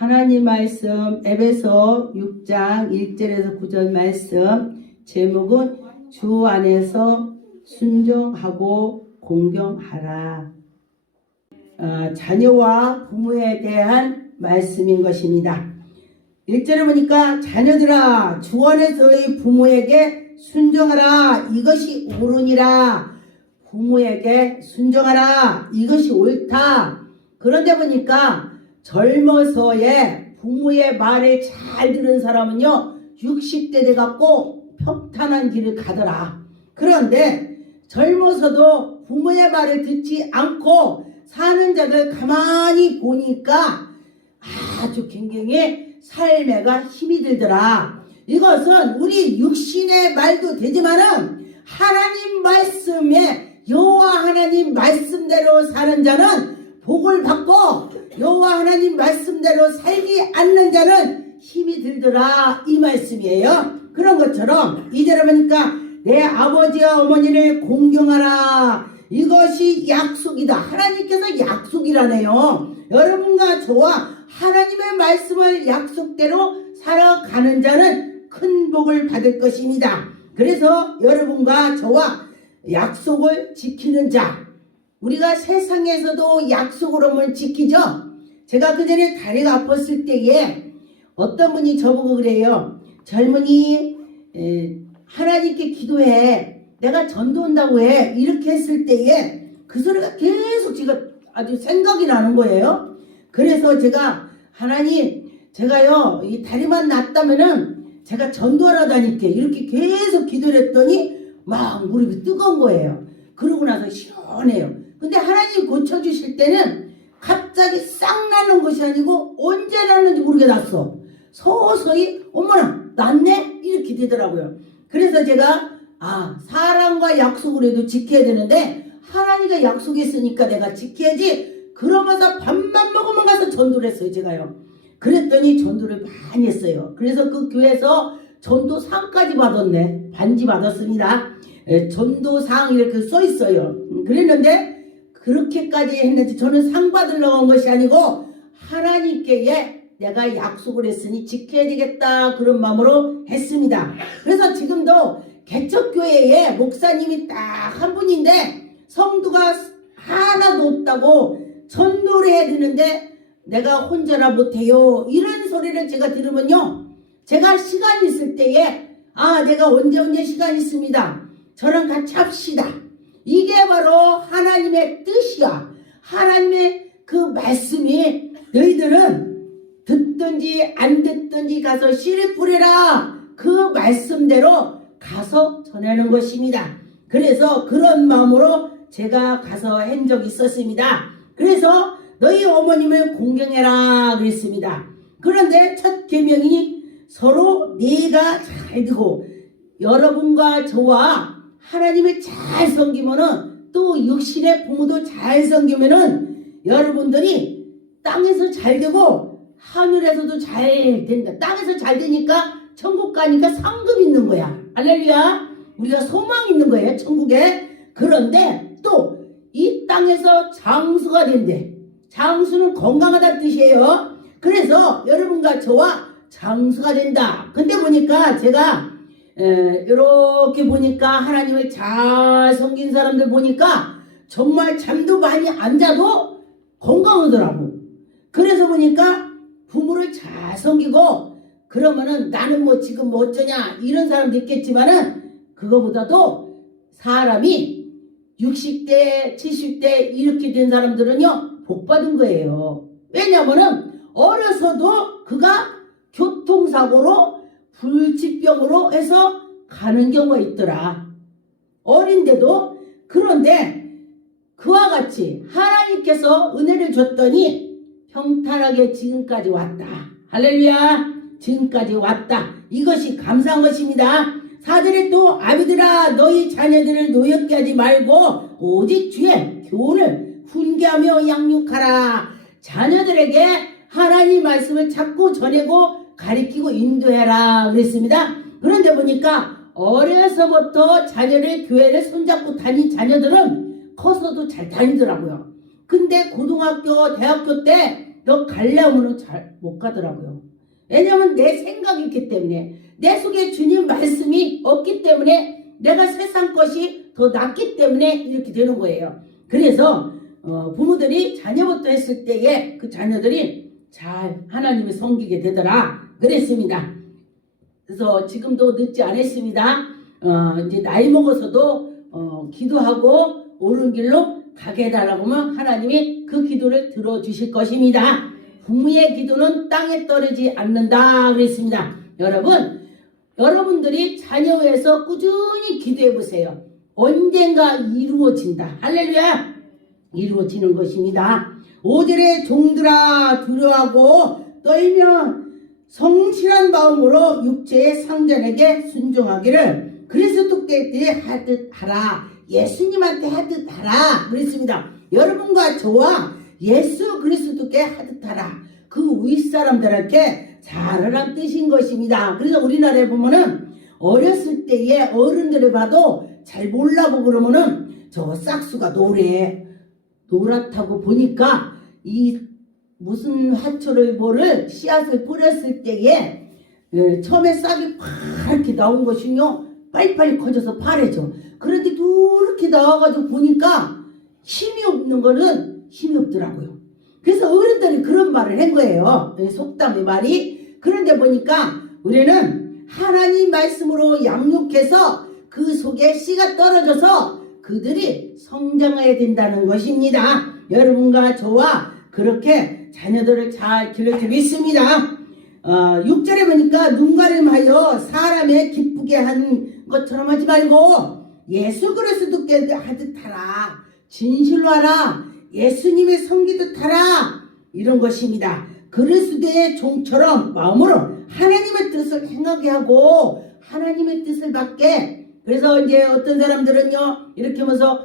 하나님 말씀 에베소 6장 1절에서 9절 말씀 제목은 주 안에서 순종하고 공경하라. 자녀와 부모에 대한 말씀인 것입니다. 1절에 보니까 자녀들아 주 안에서의 부모에게 순종하라 이것이 옳으니라. 부모에게 순종하라 이것이 옳다. 그런데 보니까 젊어서의 부모의 말을 잘 들은 사람은요 60대 돼갖고 평탄한 길을 가더라. 그런데 젊어서도 부모의 말을 듣지 않고 사는 자들 가만히 보니까 아주 굉장히 삶에가 힘이 들더라. 이것은 우리 육신의 말도 되지만은 하나님 말씀에 여호와 하나님 말씀대로 사는 자는 복을 받고 여호와 하나님 말씀대로 살지 않는 자는 힘이 들더라 이 말씀이에요. 그런 것처럼 이제는 보니까 내 아버지와 어머니를 공경하라 이것이 약속이다. 하나님께서 약속이라네요. 여러분과 저와 하나님의 말씀을 약속대로 살아가는 자는 큰 복을 받을 것입니다. 그래서 여러분과 저와 약속을 지키는 자, 우리가 세상에서도 약속을 하면 지키죠. 제가 그전에 다리가 아팠을 때에 어떤 분이 저보고 그래요. 젊은이 하나님께 기도해. 내가 전도 온다고 해. 이렇게 했을 때에 그 소리가 계속 제가 아주 생각이 나는 거예요. 그래서 제가 하나님 제가요 이 다리만 낫다면은 제가 전도하러 다닐게 이렇게 계속 기도를 했더니 막 무릎이 뜨거운 거예요. 그러고 나서 시원해요. 근데 하나님이 고쳐주실 때는 갑자기 싹 나는 것이 아니고 언제 났는지 모르게 났어. 서서히 어머나 낫네 이렇게 되더라고요. 그래서 제가 사람과 약속을 해도 지켜야 되는데 하나님과 약속했으니까 내가 지켜야지. 그러면서 밥만 먹으면 가서 전도를 했어요. 제가요. 그랬더니 전도를 많이 했어요. 그래서 그 교회에서 전도상까지 받았네. 반지 받았습니다. 전도상 이렇게 써 있어요. 그랬는데 그렇게까지 했는데 저는 상 받으려고 한 것이 아니고 하나님께 내가 약속을 했으니 지켜야 되겠다 그런 마음으로 했습니다. 그래서 지금도 개척교회에 목사님이 딱 한 분인데 성도가 하나도 없다고 전도를 해야 되는데 내가 혼자라 못해요 이런 소리를 제가 들으면요 제가 시간 있을 때에 내가 언제 시간 있습니다. 저랑 같이 합시다. 이게 바로 하나님의 뜻이야. 하나님의 그 말씀이 너희들은 듣든지 안 듣든지 가서 씨를 뿌려라. 그 말씀대로 가서 전하는 것입니다. 그래서 그런 마음으로 제가 가서 한 적이 있었습니다. 그래서 너희 어머님을 공경해라 그랬습니다. 그런데 첫 계명이 서로 네가 잘 듣고 여러분과 저와 하나님을 잘 섬기면은 또 육신의 부모도 잘 섬기면은 여러분들이 땅에서 잘 되고 하늘에서도 잘 된다. 땅에서 잘 되니까 천국 가니까 상급 있는 거야. 할렐루야. 우리가 소망 있는 거예요. 천국에. 그런데 또 이 땅에서 장수가 된대. 장수는 건강하다는 뜻이에요. 그래서 여러분과 저와 장수가 된다. 근데 보니까 제가 이렇게 보니까 하나님을 잘 섬긴 사람들 보니까 정말 잠도 많이 안 자도 건강하더라고. 그래서 보니까 부모를 잘 섬기고 그러면은 나는 뭐 지금 뭐 어쩌냐 이런 사람도 있겠지만은 그거보다도 사람이 60대 70대 이렇게 된 사람들은요 복 받은 거예요. 왜냐면은 어려서도 그가 교통사고로 불치병으로 해서 가는 경우가 있더라. 어린데도. 그런데 그와 같이 하나님께서 은혜를 줬더니 평탄하게 지금까지 왔다. 할렐루야. 지금까지 왔다. 이것이 감사한 것입니다. 4절에 또 아비들아 너희 자녀들을 노엽게 하지 말고 오직 주의 교훈을 훈계하며 양육하라. 자녀들에게 하나님 말씀을 자꾸 전하고 가르치고 인도해라 그랬습니다. 그런데 보니까 어려서부터 자녀를 교회를 손잡고 다닌 자녀들은 커서도 잘 다니더라고요. 근데 고등학교 대학교 때 더 가려면은 잘 못 가더라고요. 왜냐하면 내 생각이 있기 때문에, 내 속에 주님 말씀이 없기 때문에, 내가 세상 것이 더 낫기 때문에 이렇게 되는 거예요. 그래서 부모들이 자녀부터 했을 때에 그 자녀들이 잘 하나님을 섬기게 되더라 그랬습니다. 그래서 지금도 늦지 않았습니다. 이제 나이 먹어서도 기도하고 옳은 길로 가게 해달라고 하면 하나님이 그 기도를 들어주실 것입니다. 부모의 기도는 땅에 떨어지지 않는다 그랬습니다. 여러분들이 자녀에서 꾸준히 기도해 보세요. 언젠가 이루어진다. 할렐루야. 이루어지는 것입니다. 5절에 종들아 두려워하고 떨며 성실한 마음으로 육체의 상전에게 순종하기를 그리스도께 하듯 하라. 예수님한테 하듯 하라 그랬습니다. 여러분과 저와 예수 그리스도께 하듯 하라. 그 윗사람들한테 잘하란 뜻인 것입니다. 그래서 우리나라에 보면은 어렸을 때에 어른들을 봐도 잘 몰라보고 그러면은 저 싹수가 노랗다고 보니까 이 무슨 화초를 씨앗을 뿌렸을 때에 처음에 싹이 파랗게 나온 것이요 빨리빨리 커져서 파래져. 그런데 이렇게 나와가지고 보니까 힘이 없는 거는 힘이 없더라고요. 그래서 어른들이 그런 말을 한 거예요. 속담의 말이. 그런데 보니까 우리는 하나님 말씀으로 양육해서 그 속에 씨가 떨어져서 그들이 성장해야 된다는 것입니다. 여러분과 저와 그렇게 자녀들을 잘 기르게 믿습니다. 6절에 보니까 눈가림하여 사람의 기쁘게 한 것처럼 하지 말고 예수 그리스도께 하듯 하라. 진실로 하라. 예수님의 섬기듯 하라. 이런 것입니다. 그리스도의 종처럼 마음으로 하나님의 뜻을 행하게 하고 하나님의 뜻을 받게. 그래서 이제 어떤 사람들은요 이렇게 하면서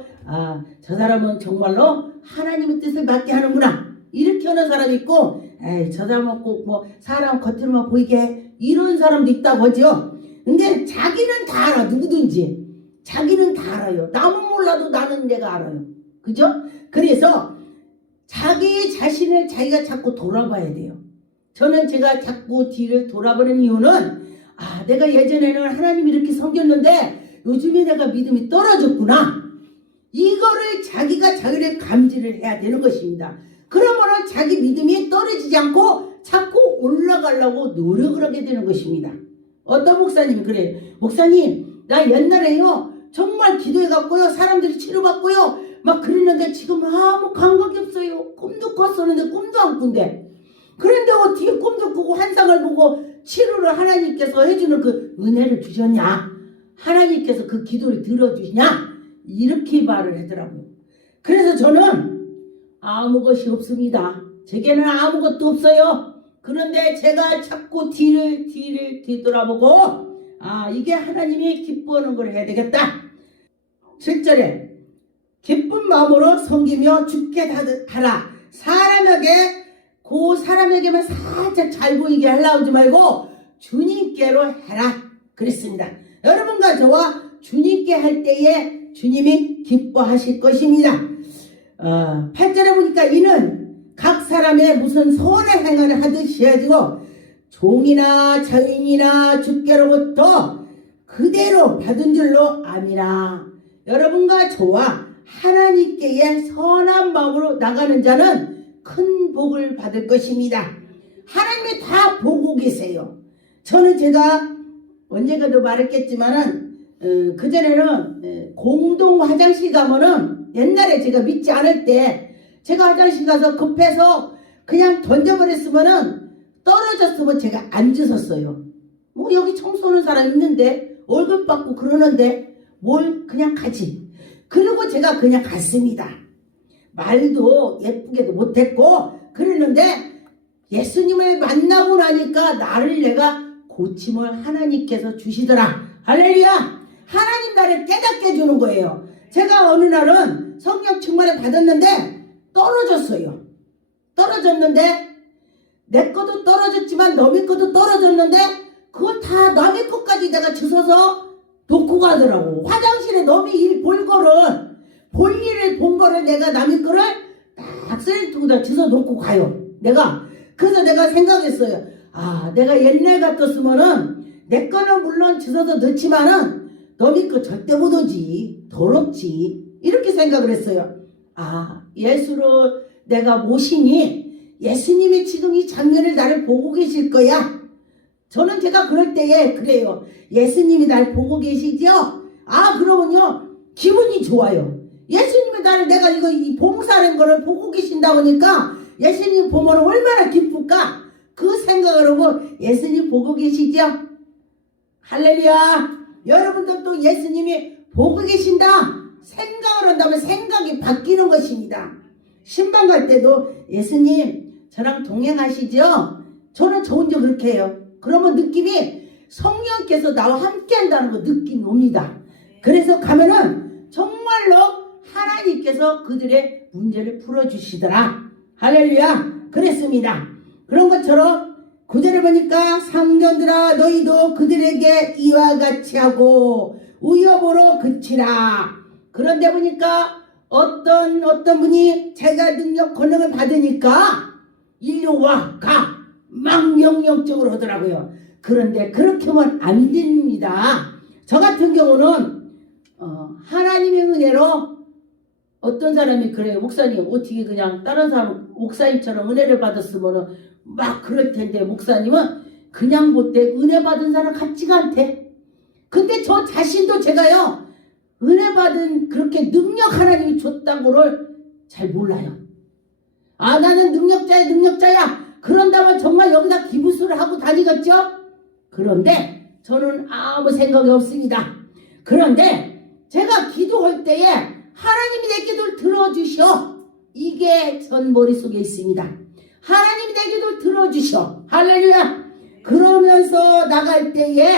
저 사람은 정말로 하나님의 뜻을 받게 하는구나 이렇게 하는 사람이 있고, 에이 저 사람은 꼭 뭐 사람 겉으로만 보이게 해. 이런 사람도 있다고 하죠. 근데 자기는 다 알아. 누구든지 자기는 다 알아요. 남은 몰라도 나는 내가 알아요. 그죠? 그래서 자기 자신을 자기가 자꾸 돌아봐야 돼요. 저는 제가 자꾸 뒤를 돌아보는 이유는 내가 예전에는 하나님 이렇게 섬겼는데 요즘에 내가 믿음이 떨어졌구나. 이거를 자기가 자기를 감지를 해야 되는 것입니다. 그러면은 자기 믿음이 떨어지지 않고 자꾸 올라가려고 노력을 하게 되는 것입니다. 어떤 목사님이 그래요. 목사님 나 옛날에요 정말 기도해갖고요 사람들이 치료받고요 막 그랬는데 지금 아무 감각이 없어요. 꿈도 꿨었는데 꿈도 안 꾼대. 그런데 어떻게 꿈도 꾸고 환상을 보고 치료를 하나님께서 해주는 그 은혜를 주셨냐? 하나님께서 그 기도를 들어주시냐? 이렇게 말을 하더라고요. 그래서 저는 아무 것이 없습니다. 제게는 아무것도 없어요. 그런데 제가 자꾸 뒤를 뒤돌아보고 이게 하나님이 기뻐하는 걸 해야 되겠다. 7절에 기쁜 마음으로 섬기며 주께 하라. 그 사람에게만 살짝 잘 보이게 하려고 하지 말고 주님께로 해라 그랬습니다. 여러분과 저와 주님께 할 때에 주님이 기뻐하실 것입니다. 8절에 보니까 이는 각 사람의 무슨 선의 행위를 하듯이 해야지고 종이나 자유인이나 주께로부터 그대로 받은 줄로 아미라. 여러분과 저와 하나님께의 선한 마음으로 나가는 자는 큰 복을 받을 것입니다. 하나님이 다 보고 계세요. 저는 제가 언젠가도 말했겠지만은 그전에는 공동 화장실 가면은 옛날에 제가 믿지 않을 때 제가 화장실 가서 급해서 그냥 던져버렸으면은 떨어졌으면 제가 안 주웠어요. 뭐 여기 청소하는 사람 있는데 월급 받고 그러는데 뭘 그냥 가지. 그리고 제가 그냥 갔습니다. 말도 예쁘게도 못했고 그랬는데 예수님을 만나고 나니까 나를 내가 고침을 하나님께서 주시더라. 할렐루야. 하나님 나를 깨닫게 해주는 거예요. 제가 어느 날은 성령 충만을 받았는데 떨어졌어요. 떨어졌는데 내 것도 떨어졌지만 너의 것도 떨어졌는데 그걸 다 남의 것까지 내가 주워서 놓고 가더라고. 화장실에 너의 일 볼 일을 본 거를 내가 남의 거를 딱 쓰레기 두고 다 주워 놓고 가요. 그래서 내가 생각했어요. 내가 옛날 같았으면은 내 거는 물론 주워서 넣지만은 너희 거 절대 못 오지. 더럽지. 이렇게 생각을 했어요. 예수로 내가 모시니 예수님이 지금 이 장면을 나를 보고 계실 거야. 제가 그럴 때에 그래요. 예수님이 날 보고 계시죠? 그러면요 기분이 좋아요. 예수님이 내가 이 봉사하는 거를 보고 계신다 보니까 예수님 보면 얼마나 기쁠까? 그 생각을 하고 예수님 보고 계시죠? 할렐루야. 여러분들 또 예수님이 보고 계신다 생각을 한다면 생각이 바뀌는 것입니다. 신방 갈 때도 예수님 저랑 동행하시죠? 저는 저 혼자 그렇게 해요. 그러면 느낌이 성령께서 나와 함께 한다는 거 느낌이 옵니다. 그래서 가면은 정말로 하나님께서 그들의 문제를 풀어주시더라. 할렐루야. 그랬습니다. 그런 것처럼 구절에 보니까 상전들아 너희도 그들에게 이와 같이 하고 위협으로 그치라. 그런데 보니까 어떤 분이 제가 능력 권능을 받으니까 일로 와 가 막 명령적으로 하더라고요. 그런데 그렇게 하면 안 됩니다. 저 같은 경우는 하나님의 은혜로 어떤 사람이 그래요. 목사님 어떻게 그냥 다른 사람 목사님처럼 은혜를 받았으면 막 그럴 텐데 목사님은 그냥 못돼. 은혜 받은 사람 같지가 않대. 근데 저 자신도 제가요 은혜 받은 그렇게 능력 하나님이 줬다고를 잘 몰라요. 나는 능력자야. 그런다면 정말 여기다 기부수를 하고 다니겠죠? 그런데 저는 아무 생각이 없습니다. 그런데 제가 기도할 때에 하나님이 내 기도를 들어주셔. 이게 전 머릿속에 있습니다. 하나님이 내 기도를 들어주셔. 할렐루야. 그러면서 나갈 때에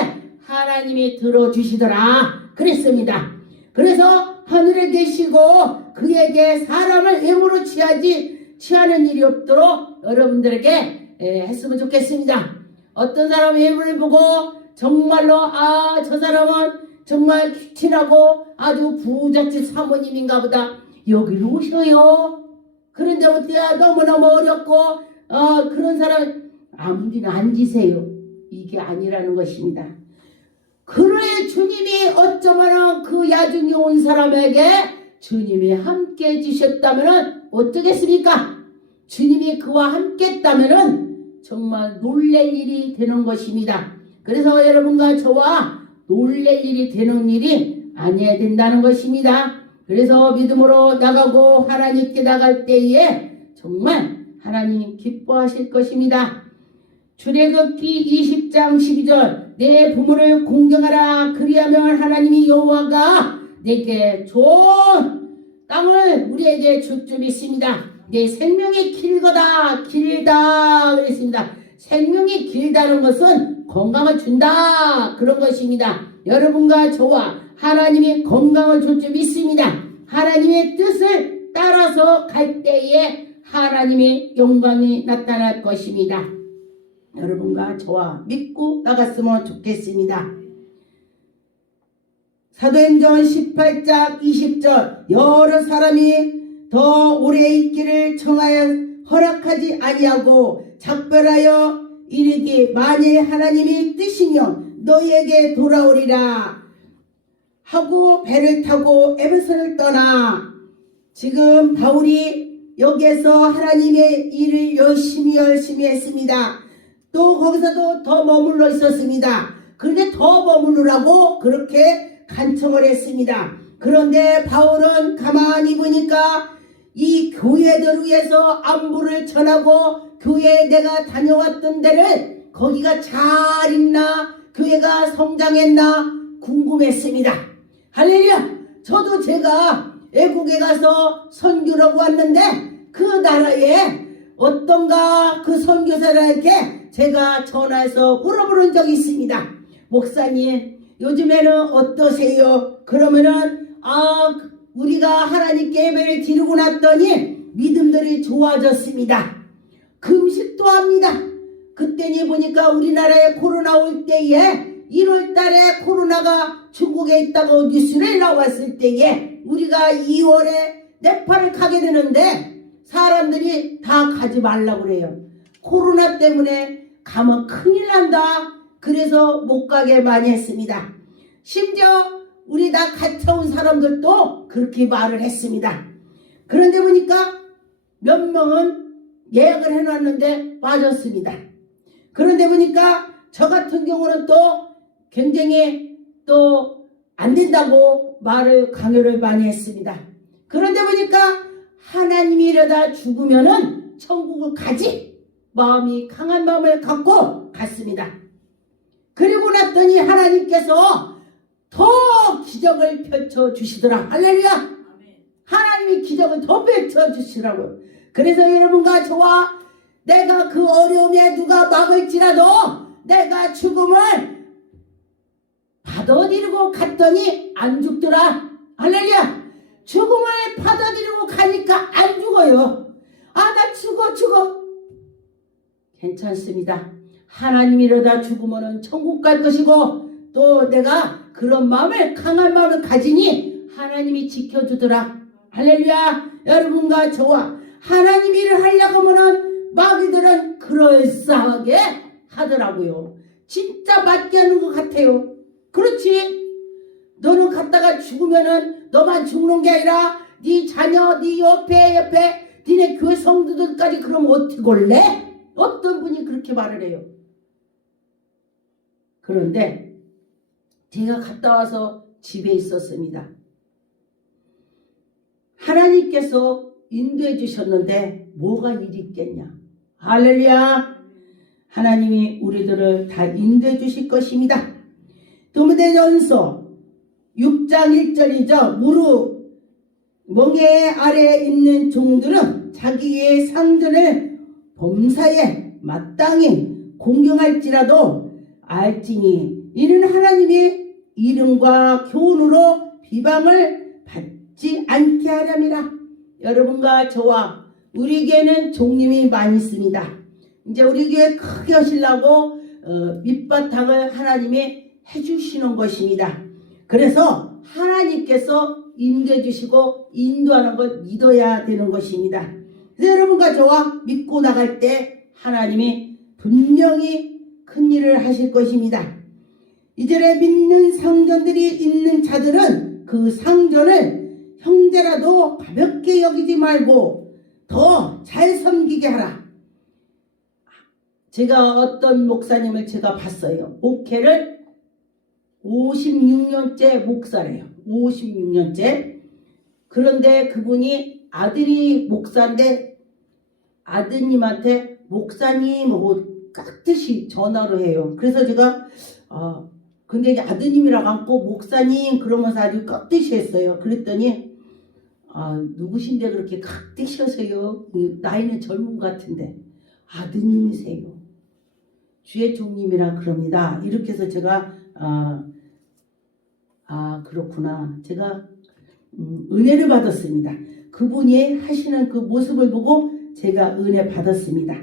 하나님이 들어주시더라. 그랬습니다. 그래서 하늘에 계시고 그에게 사람을 예물로 취하는 일이 없도록 여러분들에게 했으면 좋겠습니다. 어떤 사람의 예물을 보고 정말로 저 사람은 정말 귀신하고 아주 부잣집 사모님인가 보다. 여기로 오셔요. 그런데 어때요? 너무너무 어렵고 그런 사람 아무 데나 앉으세요. 이게 아니라는 것입니다. 그래 주님이 어쩌면 그 야중에 온 사람에게 주님이 함께 해주셨다면 어떻겠습니까? 주님이 그와 함께 했다면 정말 놀랄 일이 되는 것입니다. 그래서 여러분과 저와 놀랄 일이 되는 일이 아니어야 된다는 것입니다. 그래서 믿음으로 나가고 하나님께 나갈 때에 정말 하나님 기뻐하실 것입니다. 출애굽기 20장 12절 내 부모를 공경하라. 그리하면 하나님이 여호와가 내게 좋은 땅을 우리에게 줄 줄 믿습니다. 내 생명이 길다 그랬습니다. 생명이 길다는 것은 건강을 준다 그런 것입니다. 여러분과 저와 하나님이 건강을 줄 줄 믿습니다. 하나님의 뜻을 따라서 갈 때에 하나님의 영광이 나타날 것입니다. 여러분과 저와 믿고 나갔으면 좋겠습니다. 사도행전 18장 20절 여러 사람이 더 오래 있기를 청하여 허락하지 아니하고 작별하여 이르기 만일 하나님이 뜻이면 너희에게 돌아오리라 하고 배를 타고 에베소를 떠나. 지금 바울이 여기에서 하나님의 일을 열심히 했습니다. 또 거기서도 더 머물러 있었습니다. 그런데 더 머무르라고 그렇게 간청을 했습니다. 그런데 바울은 가만히 보니까 이 교회들 위해서 안부를 전하고 교회에 내가 다녀왔던 데를 거기가 잘 있나 교회가 성장했나 궁금했습니다. 할렐루야. 저도 제가 외국에 가서 선교를 하고 왔는데 그 나라에 어떤가 그 선교사들에게 제가 전화해서 물어보는 적이 있습니다. 목사님 요즘에는 어떠세요? 그러면은 우리가 하나님께 예배를 드리고 났더니 믿음들이 좋아졌습니다. 금식도 합니다. 그때니 보니까 우리나라에 코로나 올 때에 1월 달에 코로나가 중국에 있다고 뉴스를 나왔을 때에 우리가 2월에 네팔을 가게 되는데 사람들이 다 가지 말라고 그래요. 코로나 때문에 가면 큰일 난다. 그래서 못 가게 많이 했습니다. 심지어 우리 다 같이 온 사람들도 그렇게 말을 했습니다. 그런데 보니까 몇 명은 예약을 해놨는데 빠졌습니다. 그런데 보니까 저 같은 경우는 또 굉장히 또 안 된다고 말을 강요를 많이 했습니다. 그런데 보니까 하나님이 이러다 죽으면은 천국을 가지 마음이 강한 마음을 갖고 갔습니다. 그리고 났더니 하나님께서 더 기적을 펼쳐주시더라. 할렐루야. 하나님이 기적을 더 펼쳐주시라고요. 그래서 여러분과 저와 내가 그 어려움에 누가 막을지라도 내가 죽음을 받아들이고 갔더니 안 죽더라. 할렐루야. 죽음을 받아들이고 가니까 안 죽어요. 아, 나 죽어. 괜찮습니다. 하나님이 이러다 죽으면 천국 갈 것이고 또 내가 그런 마음을 강한 마음을 가지니 하나님이 지켜주더라. 할렐루야. 여러분과 저와 하나님 일을 하려고 하면은 마귀들은 그럴싸하게 하더라고요. 진짜 맞게 하는 것 같아요. 그렇지. 너는 갔다가 죽으면은 너만 죽는 게 아니라 네 자녀, 네 옆에 니네 교회 성도들까지 그럼 어떻게 올래? 어떤 분이 그렇게 말을 해요. 그런데 제가 갔다 와서 집에 있었습니다. 하나님께서 인도해 주셨는데 뭐가 일이 있겠냐. 할렐루야. 하나님이 우리들을 다 인도해 주실 것입니다. 디모데전서 6장 1절이죠. 무릇 멍에 아래에 있는 종들은 자기의 상전을 범사에 마땅히 공경할지라도 알지니 이는 하나님의 이름과 교훈으로 비방을 받지 않게 하렵니다. 여러분과 저와 우리 교회는 종님이 많이 있습니다. 이제 우리 교회 크게 하시려고 밑바탕을 하나님이 해주시는 것입니다. 그래서 하나님께서 인도해 주시고 인도하는 걸 믿어야 되는 것입니다. 그래서 여러분과 저와 믿고 나갈 때 하나님이 분명히 큰 일을 하실 것입니다. 이전에 믿는 상전들이 있는 자들은 그 상전을 형제라도 가볍게 여기지 말고 더 잘 섬기게 하라. 제가 어떤 목사님을 제가 봤어요. 목회를 56년째 목사래요. 56년째. 그런데 그분이 아들이 목사인데 아드님한테 목사님 하고 깍듯이 전화를 해요. 그래서 제가 근데 아드님이라고 않고 목사님 그러면서 아주 깍듯이 했어요. 그랬더니 누구신데 그렇게 깍듯이 하세요? 나이는 젊은 것 같은데 아드님이세요. 주의 종님이라 그럽니다. 이렇게 해서 제가 그렇구나. 제가 은혜를 받았습니다. 그분이 하시는 그 모습을 보고 제가 은혜 받았습니다.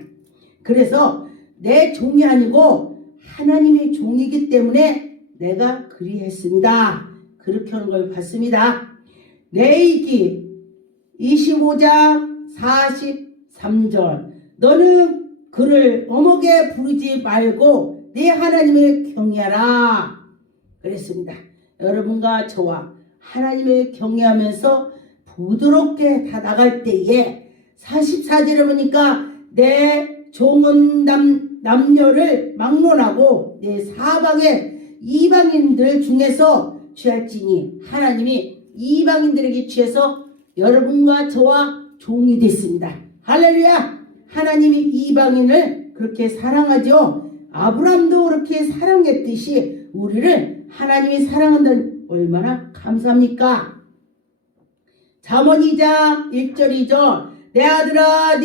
그래서 내 종이 아니고 하나님의 종이기 때문에 내가 그리했습니다. 그렇게 하는 걸 봤습니다. 레위기 25장 43절 너는 그를 어목에 부르지 말고 내 하나님을 경외하라 그랬습니다. 여러분과 저와 하나님을 경외하면서 부드럽게 다 나갈 때에 44절에 보니까 내 종은 남녀를 막론하고 내 사방의 이방인들 중에서 취할지니 하나님이 이방인들에게 취해서 여러분과 저와 종이 됐습니다. 할렐루야. 하나님이 이방인을 그렇게 사랑하죠. 아브라함도 그렇게 사랑했듯이 우리를 하나님이 사랑한다는 얼마나 감사합니까? 잠언 2장 1절 2절 내 아들아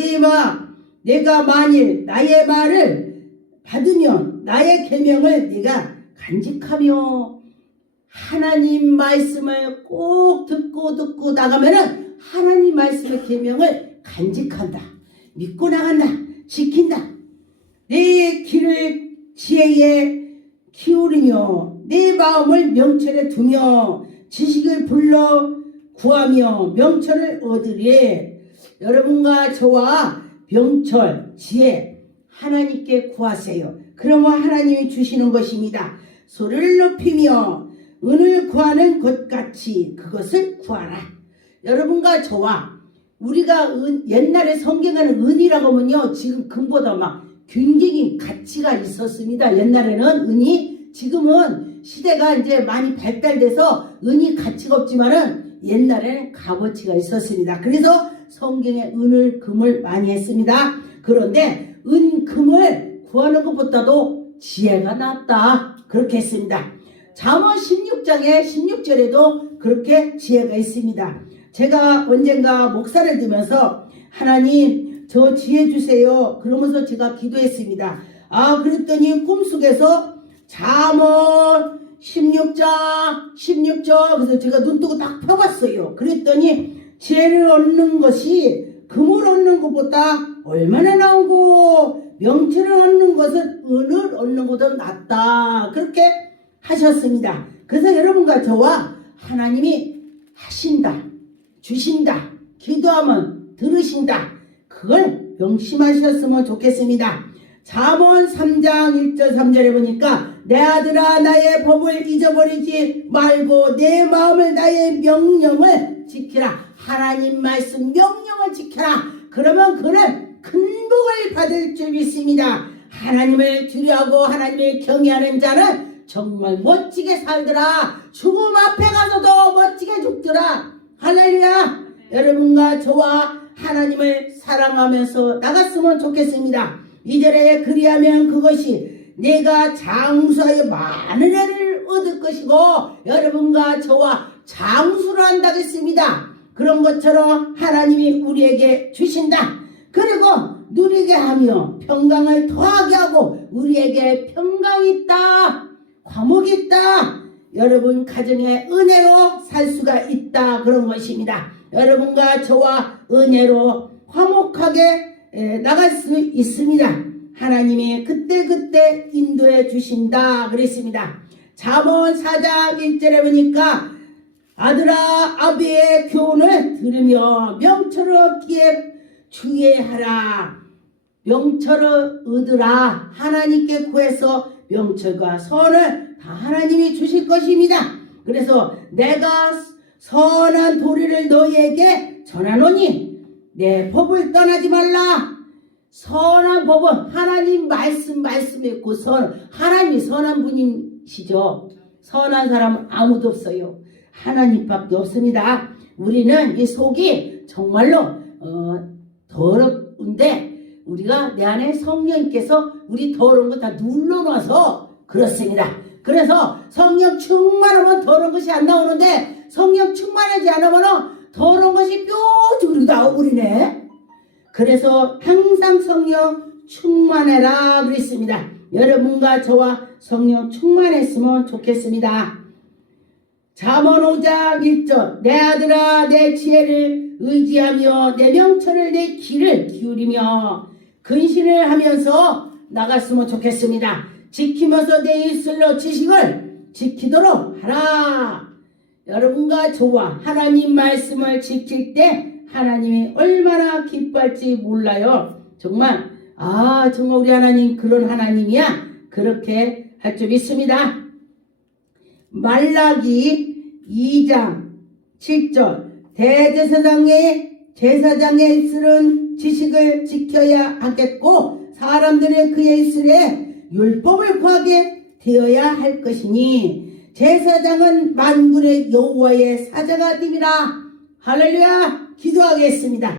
내가 만일 나의 말을 받으면 나의 계명을 네가 간직하며 하나님 말씀을 꼭 듣고 나가면은 하나님 말씀의 계명을 간직한다. 믿고 나간다. 지킨다. 내 길을 지혜에 기울이며 내 마음을 명철에 두며 지식을 불러 구하며 명철을 얻으리. 여러분과 저와 명철, 지혜 하나님께 구하세요. 그러면 하나님이 주시는 것입니다. 소리를 높이며 은을 구하는 것 같이 그것을 구하라. 여러분과 저와 우리가 옛날에 성경에는 은이라고 하면요, 지금 금보다 막 굉장히 가치가 있었습니다. 옛날에는 은이, 지금은 시대가 이제 많이 발달돼서 은이 가치가 없지만은 옛날에는 값어치가 있었습니다. 그래서 성경에 은을, 금을 많이 했습니다. 그런데 은, 금을 구하는 것보다도 지혜가 낫다, 그렇게 했습니다. 잠언 16장의 16절에도 그렇게 지혜가 있습니다. 제가 언젠가 목사를 들면서 하나님 저 지혜 주세요 그러면서 제가 기도했습니다. 그랬더니 꿈속에서 잠언 16장 그래서 제가 눈뜨고 딱 펴봤어요. 그랬더니 지혜를 얻는 것이 금을 얻는 것보다 얼마나 나오고 명철을 얻는 것은 은을 얻는 것보다 낫다, 그렇게 하셨습니다. 그래서 여러분과 저와 하나님이 하신다, 주신다, 기도하면 들으신다, 그걸 명심하셨으면 좋겠습니다. 잠언 3장 1절 3절에 보니까 내 아들아 나의 법을 잊어버리지 말고 내 마음을 나의 명령을 지키라. 하나님 말씀 명령을 지켜라. 그러면 그는 큰 복을 받을 줄 믿습니다. 하나님을 두려워하고 하나님을 경외하는 자는 정말 멋지게 살더라. 죽음 앞에 가서도 멋지게 죽더라. 할렐루야. 여러분과 저와 하나님을 사랑하면서 나갔으면 좋겠습니다. 2절에 그리하면 그것이 내가 장수하여 많은 애를 얻을 것이고 여러분과 저와 장수를 한다고 했습니다. 그런 것처럼 하나님이 우리에게 주신다. 그리고 누리게 하며 평강을 더하게 하고 우리에게 평강이 있다, 화목이 있다, 여러분 가정에 은혜로 살 수가 있다, 그런 것입니다. 여러분과 저와 은혜로 화목하게 나갈 수 있습니다. 하나님이 그때그때 인도해 주신다 그랬습니다. 잠언 4장 1절에 보니까 아들아 아비의 교훈을 들으며 명철을 얻기에 주의하라. 명철을 얻으라. 하나님께 구해서 명철과 선을 다 하나님이 주실 것입니다. 그래서 내가 선한 도리를 너희에게 전하노니 내 법을 떠나지 말라. 선한 법은 하나님 말씀에 그 하나님이 선한 분이시죠. 선한 사람은 아무도 없어요. 하나님밖에 없습니다. 우리는 이 속이 정말로 더러운데 우리가 내 안에 성령님께서 우리 더러운 거 다 눌러놔서 그렇습니다. 그래서 성령 충만하면 더러운 것이 안 나오는데 성령 충만하지 않으면 더러운 것이 뾰족으로 나오버리네. 그래서 항상 성령 충만해라 그랬습니다. 여러분과 저와 성령 충만했으면 좋겠습니다. 잠언 5장 1절 내 아들아 내 지혜를 의지하며 내 명철을 내 길을 기울이며 근신을 하면서 나갔으면 좋겠습니다. 지키면서 내 입술로 지식을 지키도록 하라. 여러분과 저와 하나님 말씀을 지킬 때 하나님이 얼마나 기뻐할지 몰라요. 정말 정말 우리 하나님 그런 하나님이야, 그렇게 할 줄 믿습니다. 말라기 2장 7절 제사장의 쓰는 지식을 지켜야 하겠고 사람들의 그의 입술에 율법을 구하게 되어야 할 것이니 제사장은 만군의 여호와의 사자가 됨이라. 할렐루야. 기도하겠습니다.